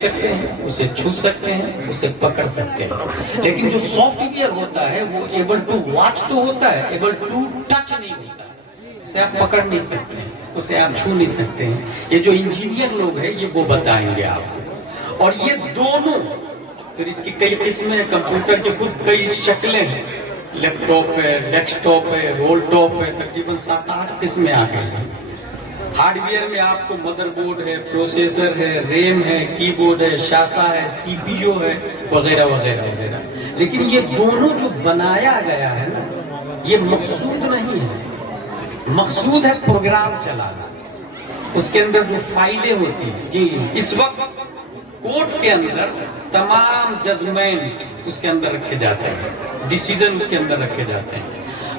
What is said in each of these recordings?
سکتے ہیں، اسے چھو سکتے ہیں، اسے پکڑ سکتے ہیں، لیکن جو سافٹ ویئر ہوتا ہے وہ ایبل ٹو واچ تو ہوتا ہے، ایبل ٹو ٹچ نہیں ہوتا ہے، اسے آپ پکڑ نہیں سکتے ہیں، اسے آپ چھو نہیں سکتے ہیں۔ یہ جو انجینئر لوگ ہیں یہ وہ بتائیں گے آپ کو۔ اور یہ دونوں پھر اس کی کئی قسمیں، کمپیوٹر کی خود کئی شکلیں ہیں، لیپ ٹاپ ہے، ڈیسک ٹاپ ہے، رول ٹاپ ہے، تقریباً 7-8 قسمیں آ گئی ہیں۔ ہارڈ ویئر میں آپ کو مدر بورڈ ہے، پروسیسر ہے، ریم ہے، کی بورڈ ہے، شاسا ہے، سی پی یو ہے، وغیرہ وغیرہ وغیرہ۔ لیکن یہ دونوں جو بنایا گیا ہے نا، یہ مقصود نہیں ہے، مقصود ہے پروگرام چلانا۔ اس کے اندر جو فائلیں ہوتی ہیں، جی اس وقت کورٹ کے اندر تمام ججمنٹ اس کے اندر رکھے جاتے ہیں، ڈیسیزن اس کے اندر رکھے جاتے ہیں۔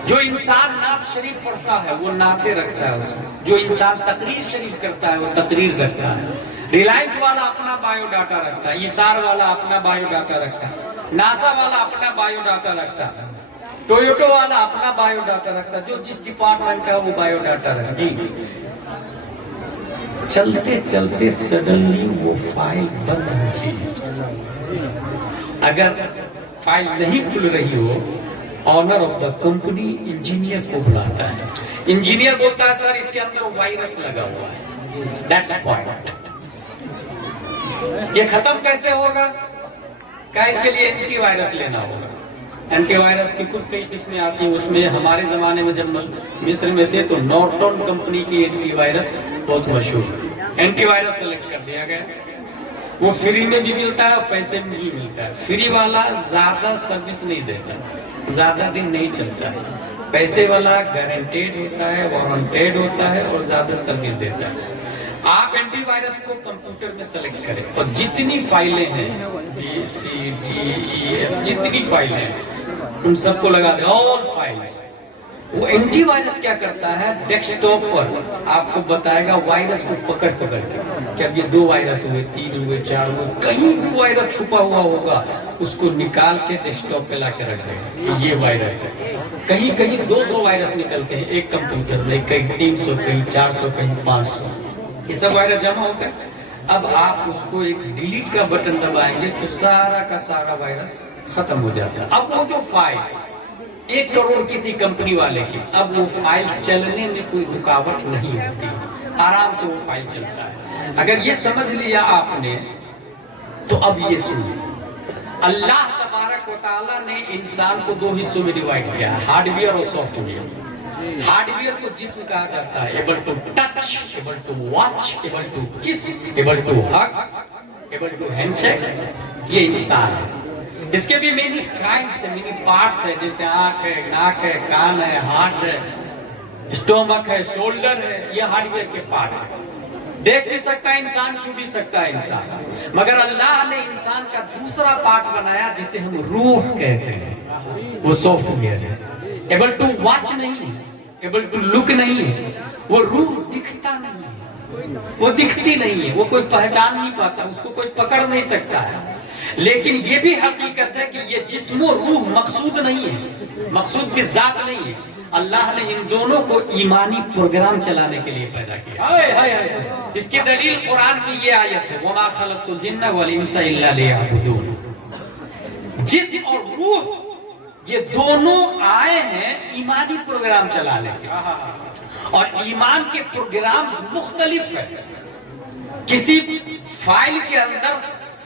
جو انسان نعت شریف پڑھتا ہے وہ نعتیں رکھتا ہے اس میں، جو انسان تقریر شریف کرتا ہے وہ تقریر رکھتا ہے۔ ریلائنس والا اپنا بایو ڈاٹا رکھتا ہے، ایسار والا اپنا بایو ڈاٹا رکھتا ہے، ناسا والا اپنا بایو ڈاٹا رکھتا ہے، ٹویوٹو والا اپنا بایو ڈاٹا رکھتا ہے، جو جس ڈپارٹمنٹ کا وہ بایو ڈاٹا رکھتا ہے۔ جی چلتے چلتے سڈنلی وہ فائل بند ہوتی ہے۔ اگر فائل نہیں کھل رہی ہو، owner of the company engineer کو بلاتا ہے، انجینئر بولتا ہے سر اس کے اندر وائرس لگا ہوا ہے، دیٹس پوائنٹ۔ یہ ختم کیسے ہوگا؟ کیا اس کے لیے اینٹی وائرس لینا ہوگا۔ اینٹی وائرس کی خود کئی قسمیں آتی ہیں، اس میں ہمارے زمانے میں جب مصر میں تھے تو نورٹون کمپنی کی اینٹی وائرس بہت مشہور ہے۔ اینٹی وائرس سلیکٹ کر دیا گیا، وہ فری میں بھی ملتا ہے اور پیسے میں بھی ملتا ہے۔ فری والا زیادہ سروس نہیں دیتا، زیادہ دن نہیں چلتا ہے، پیسے والا گارنٹیڈ ہوتا ہے، وارنٹیڈ ہوتا ہے اور زیادہ سروس دیتا ہے۔ آپ اینٹی وائرس کو کمپیوٹر میں سلیکٹ کریں اور جتنی فائلیں ہیں B C D E F, جتنی فائلیں ہیں ان سب کو لگا دیں، آل فائلز۔ وہ اینٹی وائرس کیا کرتا ہے، ڈیسک ٹاپ پر آپ کو بتائے گا وائرس کو پکڑ کے کہ اب یہ 2 وائرس ہوئے، 3 ہوئے، 4 ہوئے، کہیں بھی وائرس چھپا ہوا ہوگا اس کو نکال کے ڈیسک ٹاپ پہ لا کے رکھ دے گا کہ یہ وائرس ہے۔ کہیں کہیں 200 وائرس نکلتے ہیں ایک کمپیوٹر میں، کہیں 300، کہیں 400، کہیں 500، یہ سب وائرس جمع ہوتا ہے۔ اب آپ اس کو ایک ڈیلیٹ کا بٹن دبائیں گے تو سارا کا سارا وائرس ختم ہو جاتا ہے۔ اب وہ جو فائل 1 کروڑ کی تھی کمپنی والے کی، اب وہ فائل چلنے میں کوئی رکاوٹ نہیں ہوتی، آرام سے وہ فائل چلتا ہے۔ اگر یہ سمجھ لیا آپ نے تو اب یہ سنیے، اللہ تبارک و تعالیٰ نے انسان کو 2 حصوں میں ڈیوائیڈ کیا ہے، ہارڈ ویئر اور سافٹ ویئر۔ ہارڈ ویئر کو جسم کہا جاتا ہے، able to touch, able to watch, able to kiss, able to hug, able to handshake, یہ انسان ہے۔ اس کے بھی مینی کائنڈس ہیں، مینی پارٹس ہیں، جیسے آنکھ ہے، ناک ہے، کان ہے، ہارٹ ہے، اسٹومک ہے، شولڈر ہے، یہ ہارڈ ویئر کے پارٹ ہیں۔ دیکھ بھی سکتا ہے انسان، چھو بھی سکتا ہے انسان، مگر اللہ نے انسان کا دوسرا پارٹ بنایا جسے ہم روح کہتے ہیں، وہ سافٹ ویئر ہے۔ ایبل ٹو واچ نہیں ہے، ایبل ٹو لک نہیں ہے، وہ روح دکھتا نہیں ہے، وہ دکھتی نہیں ہے، وہ کوئی پہچان نہیں پاتا، اس کو کوئی پکڑ نہیں سکتا ہے۔ لیکن یہ بھی حقیقت ہے کہ یہ جسم و روح مقصود نہیں ہے، مقصود کی ذات نہیں ہے۔ اللہ نے ان دونوں کو ایمانی پروگرام چلانے کے لیے پیدا کیا۔ اس کی دلیل قرآن کی یہ آیت ہے، وَمَا خَلَقْتُ الْجِنَّ وَالْإِنسَ إِلَّا لِيَعْبُدُونِ۔ جسم اور روح یہ دونوں آئے ہیں ایمانی پروگرام چلانے کے، اور ایمان کے پروگرامز مختلف ہیں۔ کسی فائل کے اندر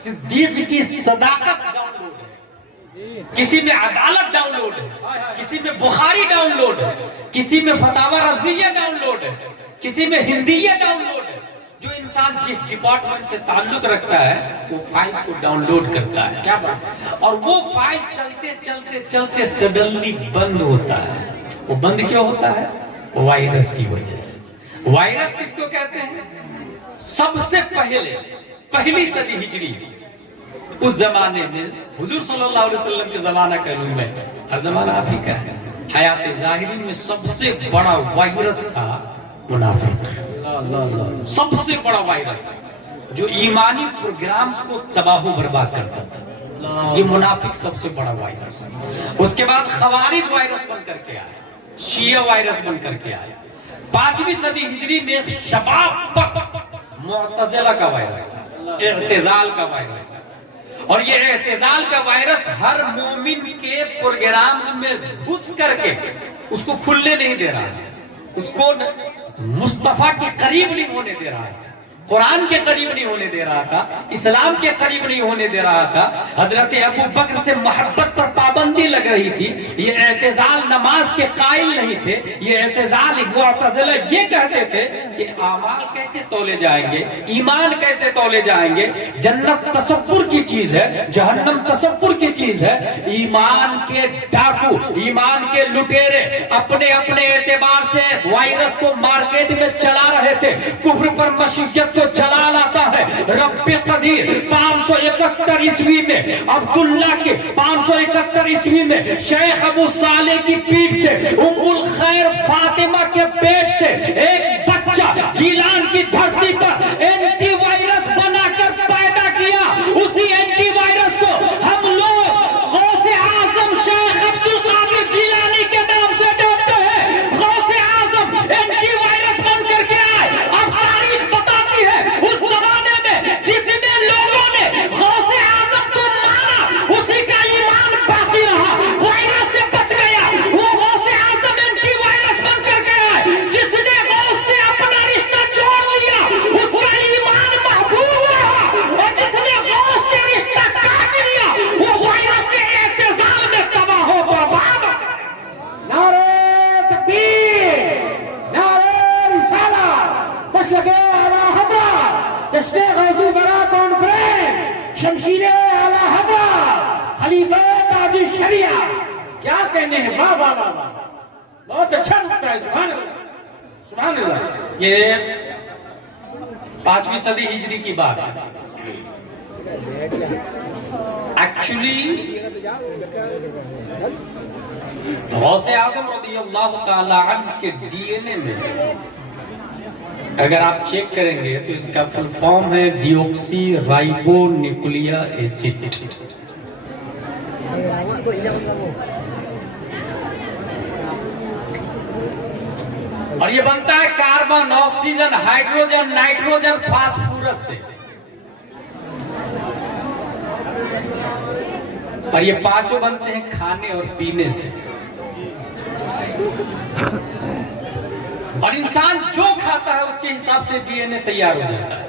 صدیق کی صداقت ڈاؤن لوڈ ہے، کسی میں عدالت ڈاؤن لوڈ ہے، کسی میں بخاری ڈاؤن لوڈ ہے، کسی میں فتاوی رضویہ ڈاؤن لوڈ ہے، کسی میں ہندیہ ڈاؤن لوڈ ہے۔ جو انسان جس ڈپارٹمنٹ سے تعلق رکھتا ہے وہ فائلز کو ڈاؤن لوڈ کرتا ہے، کیا بات، اور وہ فائل چلتے چلتے چلتے سڈنلی بند ہوتا ہے۔ وہ بند کیوں ہوتا ہے؟ وائرس کی وجہ سے۔ وائرس کس کو کہتے ہیں؟ سب سے پہلی صدی ہجری، اس زمانے میں حضور صلی اللہ علیہ وسلم کے زمانہ کا علم ہے، ہر زمانہ آپ ہی کا ہے، حیات ظاہری میں سب سے بڑا وائرس تھا منافق، سب سے بڑا وائرس تھا جو ایمانی پروگرامز کو تباہ و برباد کرتا تھا، یہ منافق سب سے بڑا وائرس۔ اس کے بعد خوارج وائرس بن کر کے آئے، شیعہ وائرس بن کر کے آئے۔ 5ویں صدی ہجری میں شباب پر معتزلہ کا وائرس تھا، اعتزال کا وائرس تھا، اور یہ اعتزال کا وائرس ہر مومن کے پروگرامز میں گھس کر کے اس کو کھلنے نہیں دے رہا ہے، اس کو مصطفیٰ کے قریب نہیں ہونے دے رہا ہے، قرآن کے قریب نہیں ہونے دے رہا تھا، اسلام کے قریب نہیں ہونے دے رہا تھا۔ حضرت ابو بکر سے محبت پر پابندی لگ رہی تھی۔ یہ اعتزال نماز کے قائل نہیں تھے، یہ اعتزال معتزلہ یہ کہتے تھے کہ اعمال کیسے تولے جائیں گے، ایمان کیسے تولے جائیں گے، جنت تصور کی چیز ہے، جہنم تصور کی چیز ہے۔ ایمان کے ڈاکو، ایمان کے لٹیرے اپنے اپنے اعتبار سے وائرس کو مارکیٹ میں چلا رہے تھے، کفر پر مشیت کو چلا لاتا ہے۔ رب قدیر 571 عیسوی میں عبداللہ کے 571 عیسوی میں شیخ ابو صالح کی پیٹھ سے ام الخیر فاطمہ کے پیٹ سے ایک بچہ جیلان کی دھرتی پر اینٹی وائرس بنا کر پیدا کیا۔ اسی اینٹی وائرس کو ہم لوگ غوث اعظم شیخ عبد القادر جیلانی کے نام سے جانتے ہیں۔ غوث اعظم اینٹی وائرس بن کر کے آئے۔ اب تاریخ بتاتی ہے اس زمانے میں جتنے لوگوں نے غوث اعظم کو مانا اسی کا ایمان باقی رہا، وائرس سے بچ گیا۔ وہ غوث اعظم اینٹی وائرس بن کر کے آئے۔ جس نے غوث سے اپنا رشتہ جوڑ لیا اس کا ایمان محفوظ رہا، اور جس نے غوث سے رشتہ کاٹ لیا وہ وائرس سے اعتزال میں تباہ و برباد۔ نعرہ تکبیر، نعرہ رسالہ، مسلک اعلیٰ حضرت، جشن غازی برا کانفرنس، شمشیر اعلیٰ حضرت، خلیفہ تاج الشریعہ۔ کیا کہنے ہیں، واہ واہ واہ واہ، بہت اچھا نکتہ ہے، سبحان اللہ سبحان اللہ۔ یہ 5ویں صدی ہجری کی بات ہے۔ ایکچولی غوث اعظم رضی اللہ تعالی عنہ کے ڈی این اے میں اگر آپ چیک کریں گے تو اس کا فل فارم ہے ڈیوکسی رائبو نیوکلیا ایسڈ۔ اور یہ بنتا ہے carbon, oxygen, hydrogen, nitrogen, phosphorus سے، اور یہ پانچوں بنتے ہیں کھانے اور پینے سے۔ اور انسان جو کھاتا ہے اس کے حساب سے ڈی این اے تیار ہو جاتا ہے،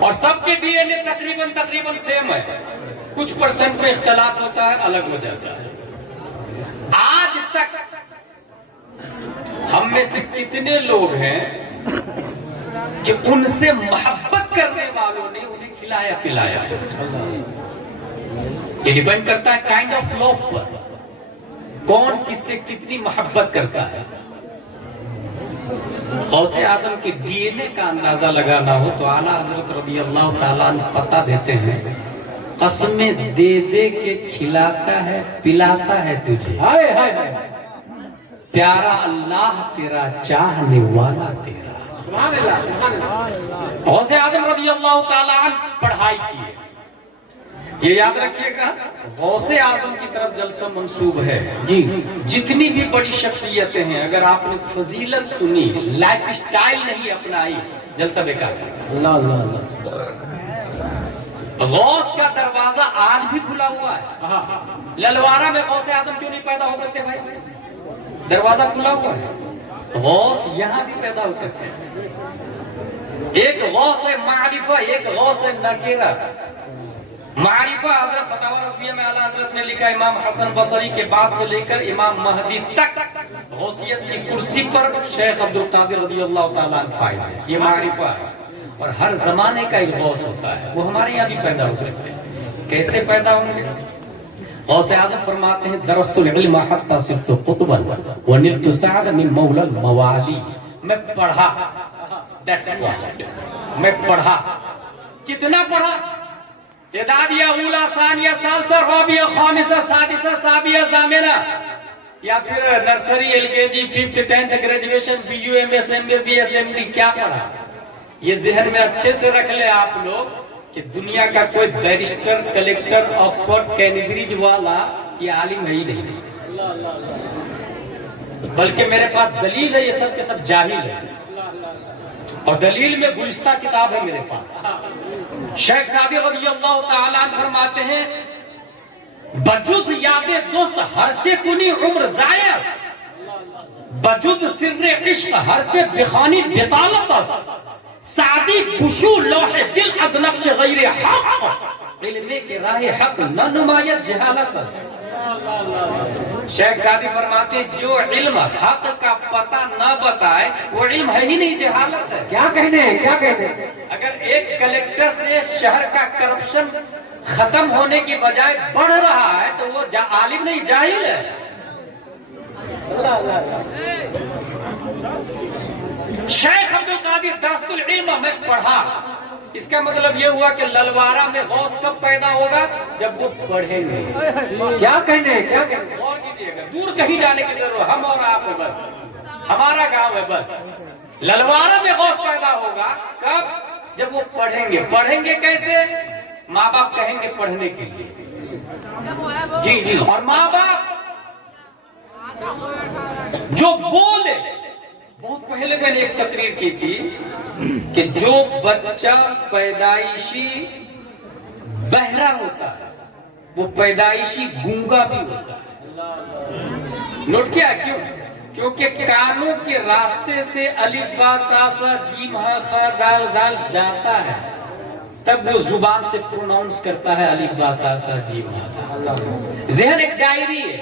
اور سب کے ڈی این اے تقریباً سیم ہے، کچھ پرسنٹ میں اختلاف ہوتا ہے، الگ ہو جاتا ہے۔ آج تک ہم میں سے کتنے لوگ ہیں کہ ان سے محبت کرنے والوں نے انہیں کھلایا پلایا؟ یہ ڈیپینڈ کرتا ہے کائنڈ آف لو پر، کون کس سے کتنی محبت کرتا ہے۔ غوث اعظم کے ڈی این اے کا اندازہ لگانا ہو تو اعلیٰ حضرت رضی اللہ تعالیٰ عنہ پتہ دیتے ہیں، قسمیں دے دے کے کھلاتا ہے پلاتا ہے تجھے، ہائے ہائے ہائے، پیارا اللہ تیرا چاہنے والا تیرا۔ سبحان اللہ سبحان اللہ۔ غوث اعظم رضی اللہ تعالیٰ عنہ پڑھائی کی ہے، یہ یاد رکھیے گا، غوث اعظم کی طرف جلسہ منسوب ہے جی، جتنی بھی بڑی شخصیتیں ہیں، اگر آپ نے فضیلت سنی، لائف سٹائل نہیں اپنائی، جلسہ بیکار ہے۔ اللہ اللہ اللہ۔ غوث کا دروازہ آج بھی کھلا ہوا ہے۔ للوارہ میں غوث اعظم کیوں نہیں پیدا ہو سکتے بھائی؟ دروازہ کھلا ہوا ہے، غوث یہاں بھی پیدا ہو سکتے ہیں۔ ایک غوث معرفہ، ایک غوث نکرہ۔ معرفہ حضرت فتاوی رضویہ میں اعلیٰ حضرت نے لکھا، امام حسن بصری کے بعد سے لے کر امام مہدی تک غوثیت کی کرسی پر شیخ عبد القادر رضی اللہ تعالیٰ عنہ فائز ہے، یہ معرفہ ہے۔ اور ہر زمانے کا ایک غوث ہوتا ہے، وہ ہمارے یہاں بھی پیدا ہو سکتے ہیں۔ کیسے پیدا ہوں گے؟ غوث اعظم فرماتے ہیں، درست العلم حتی صرت قطبا ونلت سعد من مولا الموالی۔ میں پڑھا، میں پڑھا، کتنا پڑھا؟ اعدادیہ، اولا، ثانیہ، ثالثہ، رابعہ، خامسہ، سادسہ، سابعہ، ثامنہ، یا پھر nursery, L K G, 5th 10th graduation, B U M S M B S M D, کیا پڑھا؟ یہ ذہن میں اچھے سے رکھ لیں آپ لوگ کہ دنیا کا کوئی بیرسٹر، کلیکٹر، آکسفورڈ، کیمبرج والا یہ عالم ہی نہیں، بلکہ میرے پاس دلیل ہے، یہ سب کے سب جاہل ہے۔ اور دلیل میں گزشتہ کتاب ہے میرے پاس. شیخ سعدی رضی اللہ تعالیٰ عنہ فرماتے ہیں بجز یاد دوست ہرچے کنی عمر ضائع است، بجز سر عشق ہرچے بخانی بطالت است، سعدی گشو لوح دل از نقش غیر حق، علمے کے راہ حق نہ نمایت جہالت است. شیخ سعدی فرماتے ہیں جو علم حق کا پتہ نہ بتائے وہ علم ہے ہی نہیں، جہالت ہے. کیا کہنے ہیں، کیا کہنے ہیں؟ اگر ایک کلیکٹر سے شہر کا کرپشن ختم ہونے کی بجائے بڑھ رہا ہے تو وہ عالم نہیں، جاہل ہے. شیخ عبدالقادر دست العلم میں پڑھا، اس کا مطلب یہ ہوا کہ للوارہ میں غوث کب پیدا ہوگا؟ جب وہ پڑھیں گے. کیا کہنے ہیں، کیا کہنے ہیں؟ غور کیجئے گا، دور کہیں جانے کی ضرورت، ہم اور آپ ہے بس، ہمارا گاؤں ہے بس. للوارہ میں غوث پیدا ہوگا کب؟ جب وہ پڑھیں گے. پڑھیں گے کیسے؟ ماں باپ کہیں گے پڑھنے کے لیے. جی جی. اور ماں باپ جو بولے، بہت پہلے میں نے ایک تقریر کی تھی کہ جو بچہ پیدائشی بہرا ہوتا ہے وہ پیدائشی گونگا بھی ہوتا ہے. نوٹ کیا؟ کیوں؟ کیونکہ کانوں کے راستے سے الف با تا سا جیم ہا خا دال ذال جاتا ہے، تب وہ زبان سے پروناؤنس کرتا ہے الف با تا سا جیم ہا. ذہن ایک ڈائری ہے،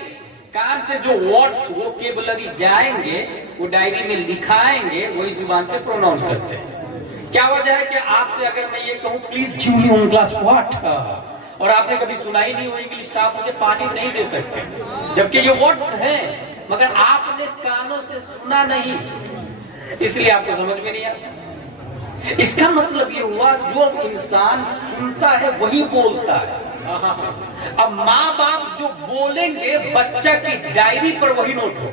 کان سے جو ورڈز ووکیبلری جائیں گے وہ ڈائری میں لکھائیں گے، وہی زبان سے پروناؤنس کرتے ہیں. کیا وجہ ہے کہ آپ سے اگر میں یہ کہوں please give me one glass water, اور آپ نے کبھی سنا ہی نہیں ہو انگلش، تو آپ مجھے پانی نہیں دے سکتے، جبکہ یہ ورڈز ہیں مگر آپ نے کانوں سے سنا نہیں، اس لیے آپ کو سمجھ میں نہیں آتا. اس کا مطلب یہ ہوا جو انسان سنتا ہے وہی بولتا ہے. اب ماں باپ جو بولیں گے بچہ کی ڈائری پر وہی نوٹ ہو.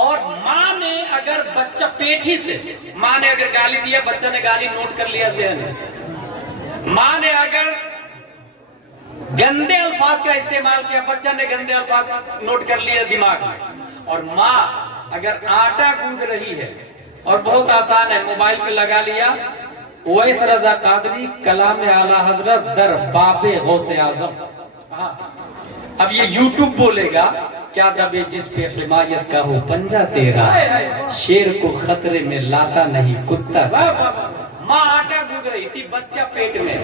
اور ماں نے اگر بچہ پیٹھی سے، ماں نے اگر گالی دیا بچہ نے گالی نوٹ کر لیا ذہن میں. ماں نے اگر گندے الفاظ کا استعمال کیا بچہ نے گندے الفاظ نوٹ کر لیا دماغ میں. اور ماں اگر آٹا گوندھ رہی ہے اور بہت آسان ہے موبائل پہ لگا لیا اویس رضا قادری کلام اعلیٰ حضرت در باب غوث اعظم، اب یہ یوٹیوب بولے گا کیا دبے جس پہ حمایت کا ہو پنجہ تیرا، شیر کو خطرے میں لاتا نہیں کتا. ماں آٹا گوندھ رہی تھی، بچہ پیٹ میں،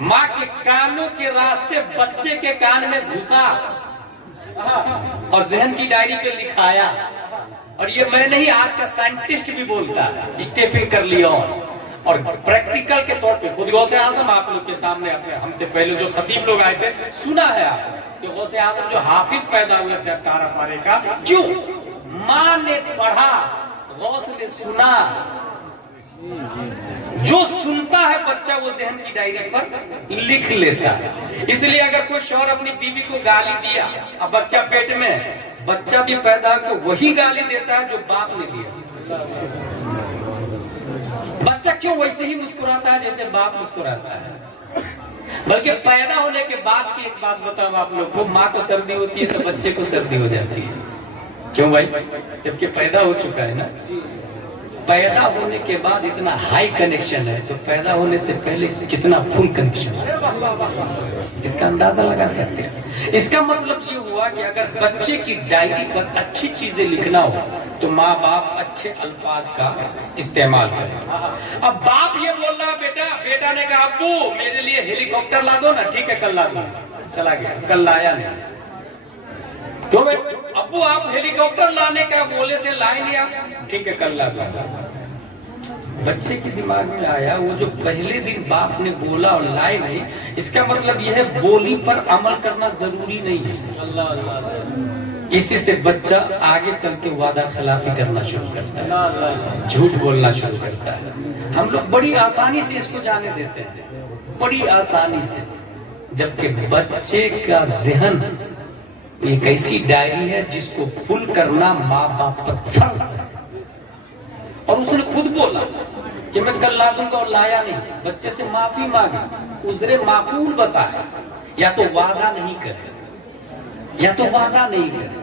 ماں کے کانوں کے راستے بچے کے کان میں گھسا اور ذہن کی ڈائری پہ لکھایا. اور یہ میں نہیں، آج کا سائنٹسٹ بھی بولتا ہے، اسٹیفن کرلیون. اور پریکٹیکل کے طور پہ خود غوث اعظم آپ لوگ کے سامنے اپنے ہم سے پہلے جو خطیب لوگ آئے تھے سنا ہے آپ نے کہ غوث اعظم جو حافظ پیدا ہوئے تھے تارا پارے کا، کیوں؟ ماں نے پڑھا، غوث نے سنا. جو سنتا ہے بچہ وہ ذہن کی ڈائری پر لکھ لیتا ہے. اس لیے اگر کوئی شوہر اپنی بیوی کو گالی دیا، اب بچہ پیٹ میں، بچہ بھی پیدا ہو وہی گالی دیتا ہے جو باپ نے دیا. بچہ کیوں ویسے ہی مسکراتا ہے جیسے باپ مسکراتا ہے؟ بلکہ پیدا ہونے کے بعد کی ایک بات بتاؤں آپ لوگ کو، ماں کو سردی ہوتی ہے تو بچے کو سردی ہو جاتی ہے. کیوں بھائی؟ جبکہ پیدا ہو چکا ہے نا. پیدا ہونے کے بعد اتنا ہائی کنیکشن ہے تو پیدا ہونے سے پہلے کتنا فل کنیکشن ہے، اس کا اندازہ لگا سکتے ہیں. اس کا مطلب یہ ہوا کہ اگر بچے کی ڈائری پر اچھی چیزیں لکھنا ہو تو ماں باپ اچھے الفاظ کا استعمال کریں. اب باپ یہ بول رہا بیٹا نے کہا ابو میرے لیے ہیلی کاپٹر لا دو نا. ٹھیک ہے کل لا دو. چلا گیا، کل لایا نہیں. تو ابو آپ ہیلی کاپٹر لانے کا بولے تھے، لائے نہیں آپ. ٹھیک ہے کل لا دو. بچے کے دماغ میں آیا وہ جو پہلے دن باپ نے بولا اور لائے نہیں، اس کا مطلب یہ ہے بولی پر عمل کرنا ضروری نہیں ہے. اسی سے بچہ آگے چل کے وعدہ خلافی کرنا شروع کرتا ہے، جھوٹ بولنا شروع کرتا ہے. ہم لوگ بڑی آسانی سے اس کو جانے دیتے ہیں، بڑی آسانی سے. جبکہ بچے کا ذہن ایک ایسی ڈائری ہے جس کو فل کرنا ماں باپ پر فرض ہے. اور اس نے خود بولا کہ میں کل لا دوں گا اور لایا نہیں. بچے سے معافی مانگی، عذر معقول بتائے، یا تو وعدہ نہیں کرے، یا تو وعدہ نہیں کرے.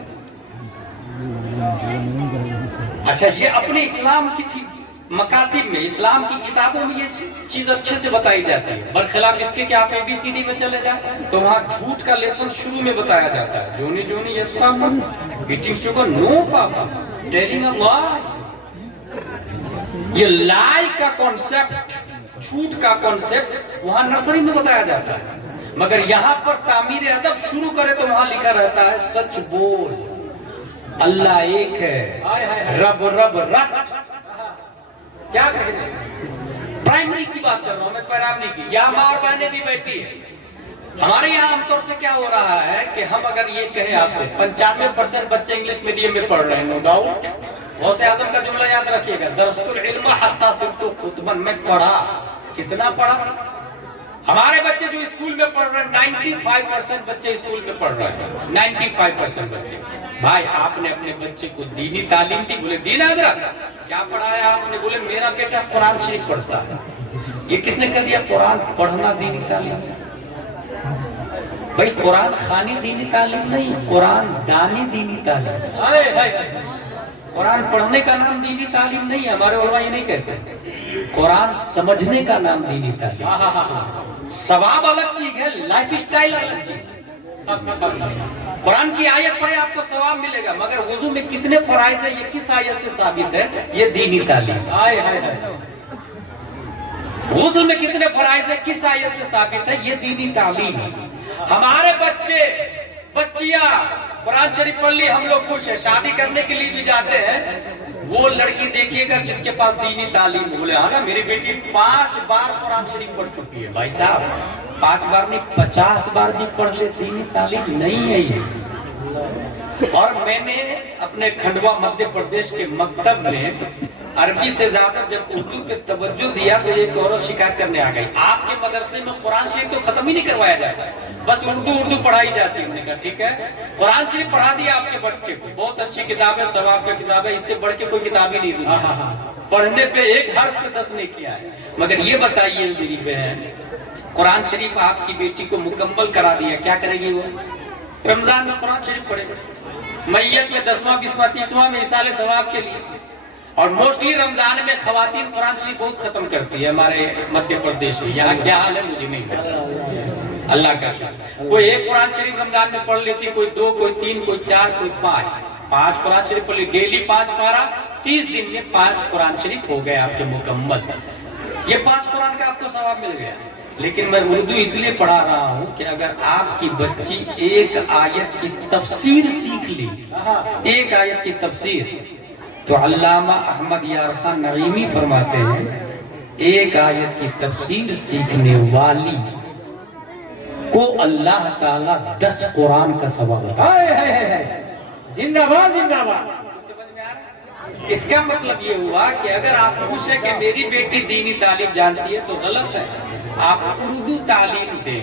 اچھا یہ اپنے اسلام کی تھی مکاتب میں، اسلام کی کتابوں میں یہ چیز اچھے سے بتائی جاتی ہے، برخلاف اس کے کہ آپ ABCD میں چلے جائیں تو وہاں جھوٹ کا لیسن شروع میں بتایا جاتا ہے، Johnny Johnny yes papa, eating sugar no papa, telling a lie. یہ لائی کا کانسیپٹ، جھوٹ کا کانسیپٹ وہاں نرسری میں بتایا جاتا ہے، مگر یہاں پر تعمیر ادب شروع کرے تو وہاں لکھا رہتا ہے سچ بول، اللہ ایک ہے، رب رب رب۔ کیا کہنے؟ پرائمری کی بات کر رہا ہوں میں، پیرامری کی۔ یا ماں اور بہنیں بھی بیٹھی ہے۔ ہمارے یہاں عام طور سے کیا ہو رہا ہے کہ ہم اگر یہ کہیں آپ سے 95% بچے انگلش میڈیم میں پڑھ رہے ہیں، نو ڈاؤٹ۔ غوث اعظم کا جملہ یاد رکھیے گا، درست العلم حتی صرت کتبا، میں پڑھا، کتنا پڑھا؟ ہمارے بچے جو اسکول میں پڑھ رہے ہیں 95% بچے اسکول میں پڑھ رہے ہیں، 95% بچے۔ بھائی آپ نے اپنے بچے کو دینی تعلیم دی؟ بولے دین حضرت کیا پڑھایا آپ نے؟ بولے میرا بیٹا قرآن شریف پڑھتا ہے۔ یہ کس نے کہہ دیا قرآن پڑھنا دینی تعلیم؟ بھائی قرآن خوانی دینی تعلیم نہیں، قرآن دانی دینی تعلیم۔ قرآن پڑھنے کا نام دینی تعلیم نہیں ہے، ہمارے علماء یہ نہیں کہتے۔ قرآن سمجھنے کا نام دینی تعلیم۔ ثواب الگ چیز ہے، لائف اسٹائل الگ چیز ہے۔ قرآن کی آیت پڑھے آپ کو ثواب ملے گا، مگر وضو میں کتنے فرائض ہیں یہ کس آیت سے ثابت ہے؟ یہ دینی تعلیم۔ غسل میں کتنے فرائض ہیں کس آیت سے ثابت ہے؟ یہ دینی تعلیم ہے۔ ہمارے بچے بچیاں قرآن شریف پڑھ لی، ہم لوگ خوش ہیں، شادی کرنے کے لیے بھی جاتے ہیں، وہ لڑکی دیکھیے گا جس کے پاس دینی تعلیم، بولے ہاں نا میری بیٹی 5 بار قرآن شریف پڑھ چکی ہے۔ بھائی صاحب 5 بار نہیں 50 بار بھی پڑھ لے، دینی تعلیم نہیں ہے یہ۔ اور میں نے اپنے کھنڈوا مدھیہ پردیش کے مکتب میں عربی سے زیادہ جب اردو پہ توجہ دیا تو ایک عورت شکایت کرنے آ گئی، آپ کے مدرسے میں قرآن شریف تو ختم ہی نہیں کروایا جاتا، بس اردو پڑھائی جاتی ہے۔ ہم نے کہا ٹھیک ہے، قرآن شریف پڑھا دیا آپ کے بچے کو، بہت اچھی کتاب ہے، ثواب کا کتاب ہے، اس سے بڑھ کے کوئی کتاب ہی نہیں دی، پڑھنے پہ ایک حرف پہ 10 نے کیا ہے۔ مگر یہ بتائیے میری بہن، قرآن شریف آپ کی بیٹی کو مکمل کرا دیا، کیا کرے گی وہ؟ رمضان میں قرآن شریف پڑھے گا، میت میں 10واں 20واں 30واں میں اصالہ ثواب کے لیے۔ اور موسٹلی رمضان میں خواتین قرآن شریف بہت ختم کرتی ہے ہمارے مدھیہ پردیش میں، یہاں کیا حال ہے مجھے نہیں پتا، اللہ کا شکر۔ کوئی ایک قرآن شریف رمضان میں پڑھ لیتی، کوئی 2 کوئی 3 کوئی 4 کوئی 5 قرآن شریف پڑھ لی، ڈیلی 5 پارہ، 30 دن میں 5 قرآن شریف ہو گئے آپ کے مکمل۔ یہ 5 قرآن کا آپ کو ثواب مل گیا۔ لیکن میں اردو اس لیے پڑھا رہا ہوں کہ اگر آپ کی بچی ایک آیت کی تفسیر سیکھ لی، ایک آیت کی تفسیر، تو علامہ احمد یار خان نعیمی فرماتے ہیں ایک آیت کی تفسیر سیکھنے والی کو اللہ تعالیٰ 10 قرآن کا ثواب دیتا ہے۔ زندہ باد زندہ باد۔ اس کا مطلب یہ ہوا کہ اگر آپ خوش ہیں کہ میری بیٹی دینی تعلیم جانتی ہے تو غلط ہے، آپ اردو تعلیم دیں،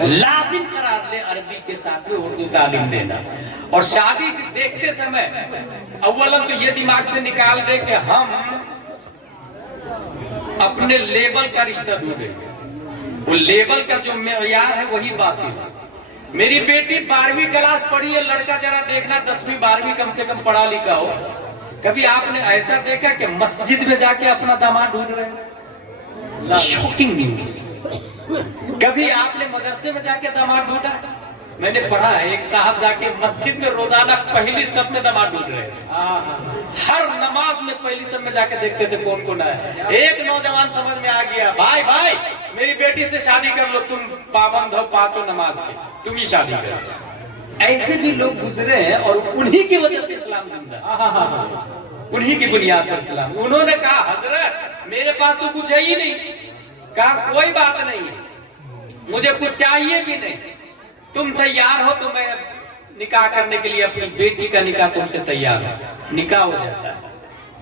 لازم قرار لیں عربی کے ساتھ میں اردو تعلیم دینا۔ اور شادی دیکھتے سمے اولاً تو یہ دماغ سے نکال دے کہ ہم اپنے لیبل کا رشتہ ڈھونڈیں گے، وہ لیبل کا جو معیار ہے وہی باطل ہے۔ میری بیٹی 12ویں کلاس پڑھی ہے، لڑکا ذرا دیکھنا 10ویں 12ویں کم سے کم پڑھا لکھا ہو۔ کبھی آپ نے ایسا دیکھا کہ مسجد میں جا کے اپنا داماد ڈھونڈ رہے ہیں؟ Shocking news. کبھی آپ نے مدرسے میں جا کے داماد ڈھونڈا؟ میں نے پڑھا ہے ایک صاحب جا کے مسجد میں روزانہ پہلی صف میں داماد ڈھونڈ رہے ہیں، ہر نماز میں پہلی صف میں جا کے دیکھتے تھے کون کون ہے۔ ایک نوجوان سمجھ میں آ گیا، بھائی میری بیٹی سے شادی کر لو، تم پابند ہو 5 نماز کے، تم ہی شادی کرو۔ ایسے بھی لوگ گزرے ہیں اور انہی کی وجہ سے اسلام زندہ، انہی کی بنیاد پر اسلام۔ انہوں نے کہا حضرت میرے پاس تو کچھ ہے ہی نہیں، کہا کوئی بات نہیں، مجھے کچھ چاہیے بھی نہیں، تم تیار ہو تو میں نکاح کرنے کے لیے اپنی بیٹی کا نکاح تم سے تیار ہوں۔ نکاح ہو جاتا ہے،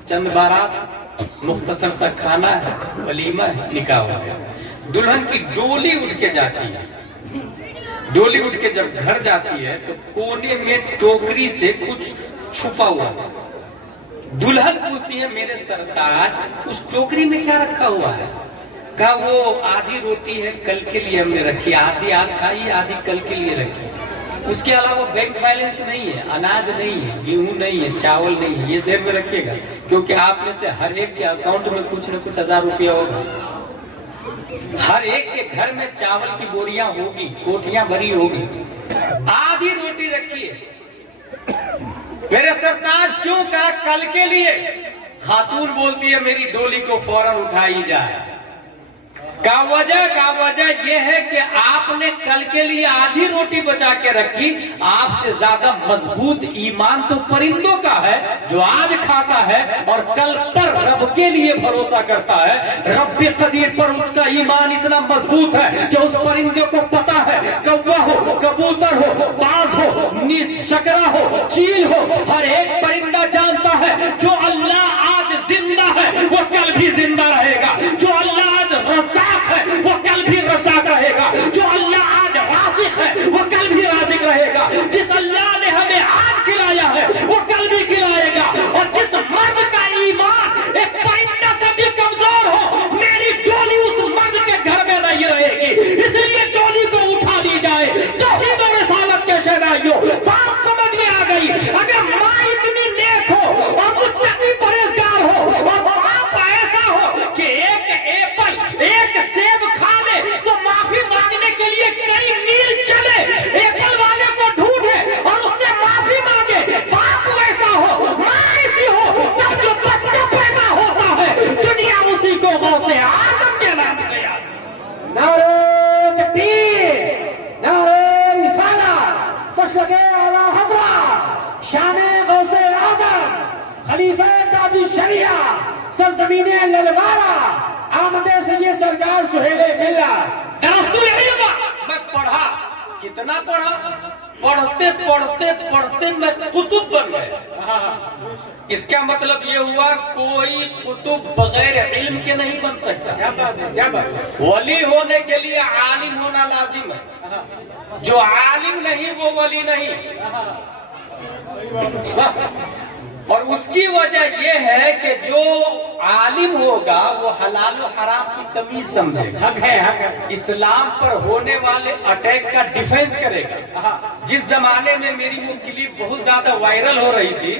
چند بارات، مختصر سا کھانا ہے، ولیمہ ہے، نکاح ہو گیا۔ دلہن کی ڈولی اٹھ کے جاتی ہے، ڈولی اٹھ کے جب گھر جاتی ہے تو کونے میں ٹوکری سے کچھ چھپا ہوا ہے۔ دلہن پوچھتی ہے میرے سرتاج اس ٹوکری میں کیا رکھا ہوا ہے؟ کہا وہ آدھی روٹی ہے کل کے لیے ہم نے رکھی، آدھی آج کھائی آدھی کل کے لیے رکھی۔ اس کے علاوہ بینک بیلنس نہیں ہے، اناج نہیں ہے، گیہوں نہیں ہے، چاول نہیں ہے، یہ ذہن میں رکھیے گا، کیونکہ آپ میں سے ہر ایک کے اکاؤنٹ میں کچھ نہ کچھ 1000 روپیہ ہوگا. ہر ایک کے گھر میں چاول کی بوریاں ہوگی، کوٹھیاں بھری ہوگی. آدھی روٹی رکھیے. میرے سرتاج کیوں کہا کل کے لیے؟ خاتون بولتی ہے میری ڈولی کو فوراً اٹھائی جائے. کا وجہ یہ ہے کہ آپ نے کل کے لیے آدھی روٹی بچا کے رکھی. آپ سے زیادہ مضبوط ایمان تو پرندوں کا ہے جو آج کھاتا ہے اور کل پر رب کے لیے بھروسہ کرتا ہے. رب قدیر پر اس کا ایمان اتنا مضبوط ہے کہ اس پرندے کو پتا ہے، کوا ہو، کبوتر ہو، باز ہو، شکرا ہو، چیل ہو، ہر ایک پرندہ جانتا ہے جو اللہ آج زندہ ہے وہ کل بھی زندہ رہے گا. جو اللہ آج رزاق ہے وہ کل بھی رزاق رہے گا. جو اللہ آج رازق ہے وہ کل بھی رازق رہے گا. جس اللہ نے ہمیں آج کھلایا ہے وہ کل بھی کھلائے گا. اور جس مرد کا ایمان ایک پرندہ سے بھی کمزور ہو، میری ڈولی اس مرد کے گھر میں نہیں رہے گی. اس لیے ڈولی کو اٹھا دی جائے. توحید و رسالت کے شہدائیوں، بات سمجھ میں آ گئی؟ اگر ماں اتنی نیک ہو اور متقی پرہیزگار ہو اور باپ ایسا ہو کہ ایک ایپل ایک سیب کھا لے تو معافی مانگنے کے لیے کئی میل چلے، ایپل والے کو ڈھونڈے اور اس سے معافی مانگے، باپ ویسا ہو، ماں ایسی ہو، تب جو بچہ پیدا ہوتا ہے دنیا اسی کو غوث اعظم کے نام سے یاد. نعرہ تکبیر، نعرہ رسالت، مسلک اعلی حضرت، شان غوث اعظم، خلیفہ تاج الشریعہ، سرزمین للوارا، آمد سید سرکار سہیل ملت. درست العلم میں پڑھا. کتنا پڑھا؟ پڑھتے پڑھتے پڑھتے میں قطب بن گئے. اس کا مطلب یہ ہوا کوئی قطب بغیر علم کے نہیں بن سکتا. ولی ہونے کے لیے عالم ہونا لازم ہے. جو عالم نہیں وہ ولی نہیں. اور اس کی وجہ یہ ہے کہ جو عالم ہوگا وہ حلال و حرام کی تمیز سمجھے گا. حق ہے، حق ہے. اسلام پر ہونے والے اٹیک کا ڈیفنس کرے گا. جس زمانے میں میری وہ کلپ بہت زیادہ وائرل ہو رہی تھی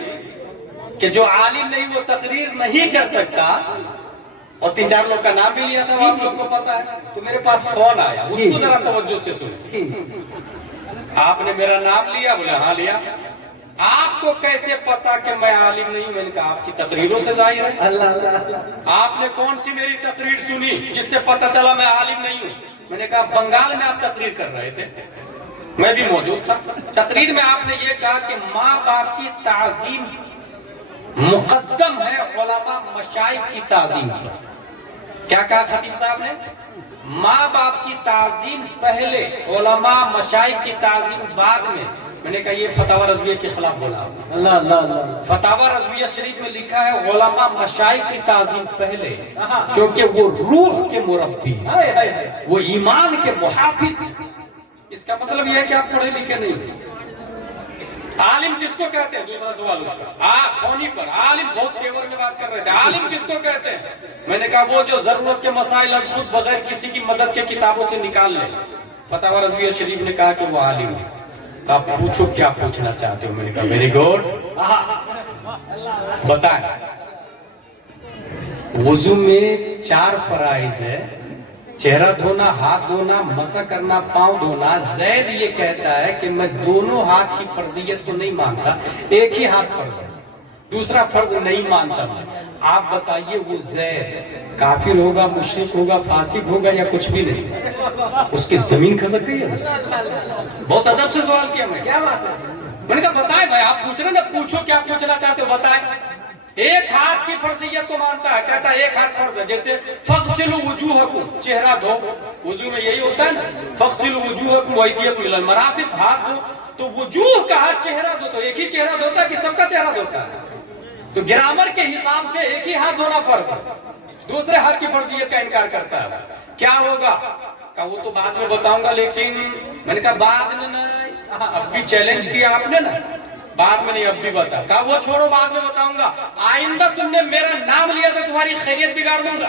کہ جو عالم نہیں وہ تقریر نہیں کر سکتا، اور 3-4 لوگ کا نام بھی لیا تھا، آپ لوگ کو پتا ہے، تو میرے پاس فون آیا. اس کو ذرا توجہ سے سنیں. آپ نے میرا نام لیا؟ بولے ہاں لیا. آپ کو کیسے پتا کہ میں عالم نہیں؟ میں نے کہا آپ کی تقریروں سے ظاہر ہے. اللہ آپ نے کون سی میری تقریر سنی جس سے پتا چلا میں عالم نہیں ہوں؟ میں نے کہا بنگال میں آپ تقریر کر رہے تھے، میں بھی موجود تھا. تقریر میں آپ نے یہ کہا کہ ماں باپ کی تعظیم مقدم ہے علماء مشائخ کی تعظیم پر. کیا کہا خطیب صاحب نے؟ ماں باپ کی تعظیم پہلے، علماء مشائخ کی تعظیم بعد میں. میں نے کہا یہ فتاوی رضویہ کے خلاف بولا. اللہ اللہ اللہ. فتاوی رضویہ شریف میں لکھا ہے علماء مشائخ کی تعظیم پہلے، کیونکہ وہ روح کے مربی ہیں، وہ ایمان کے محافظ ہیں. اس کا مطلب یہ ہے کہ آپ پڑھے لکھے نہیں. عالم کس کو کہتے ہیں؟ دوسرا سوال اس کا فونی پر. عالم بہت تیور میں بات کر رہے تھے. عالم کس کو کہتے ہیں؟ میں نے کہا وہ جو ضرورت کے مسائل از خود بغیر کسی کی مدد کے کتابوں سے نکال لے. فتاوی رضویہ شریف نے کہا کہ وہ عالم ہے. آپ پوچھو کیا پوچھنا چاہتے ہو؟ میں نے کہا ویری گڈ، بتائیں. وضو میں 4 فرائض ہے: چہرہ دھونا، ہاتھ دھونا، مسح کرنا، پاؤں دھونا. زید یہ کہتا ہے کہ میں دونوں ہاتھ کی فرضیت کو نہیں مانتا، ایک ہی ہاتھ فرض ہے، دوسرا فرض نہیں مانتا میں. آپ بتائیے وہ زید کافر ہوگا، مشرک ہوگا، فاسق ہوگا یا کچھ بھی نہیں؟ اس کی زمین کھسک گئی ہے. بہت ادب سے سوال کیا میں. کیا بات ہے؟ میں نے کہا بتائیں بھائی، آپ پوچھ رہے نا، پوچھو کیا پوچھنا چاہتے ہو بتائیں. ایک ہاتھ کی فرضیت کو مانتا ہے، کہتا ہے ایک ہاتھ فرض ہے. جیسے فَغْسِلُوا وُجُوهَكُمْ، چہرہ دھو. وضو میں یہی ہوتا ہے نا، فَغْسِلُوا وُجُوهَكُمْ وَأَيْدِيَكُمْ إِلَى الْمَرَافِقِ، ہاتھ دھو. تو وجوہ کا ہاتھ چہرہ دھو، تو ایک ہی چہرہ دھوتا ہے کہ سب کا چہرہ دھوتا ہے؟ تو گرامر کے حساب سے ایک ہی ہاتھ دھونا فرض ہے. دوسرے ہاتھ کی فرضیت کا انکار کرتا ہے. کیا ہوگا؟ کہا وہ تو بعد میں بتاؤں گا. لیکن میں نے کہا بعد میں نہیں، اب بھی چیلنج کیا آپ نے نا، بعد میں نہیں اب بھی بتا. کہا وہ چھوڑو بعد میں بتاؤں گا. آئندہ تم نے میرا نام لیا تو تمہاری خیریت بگاڑ دوں گا.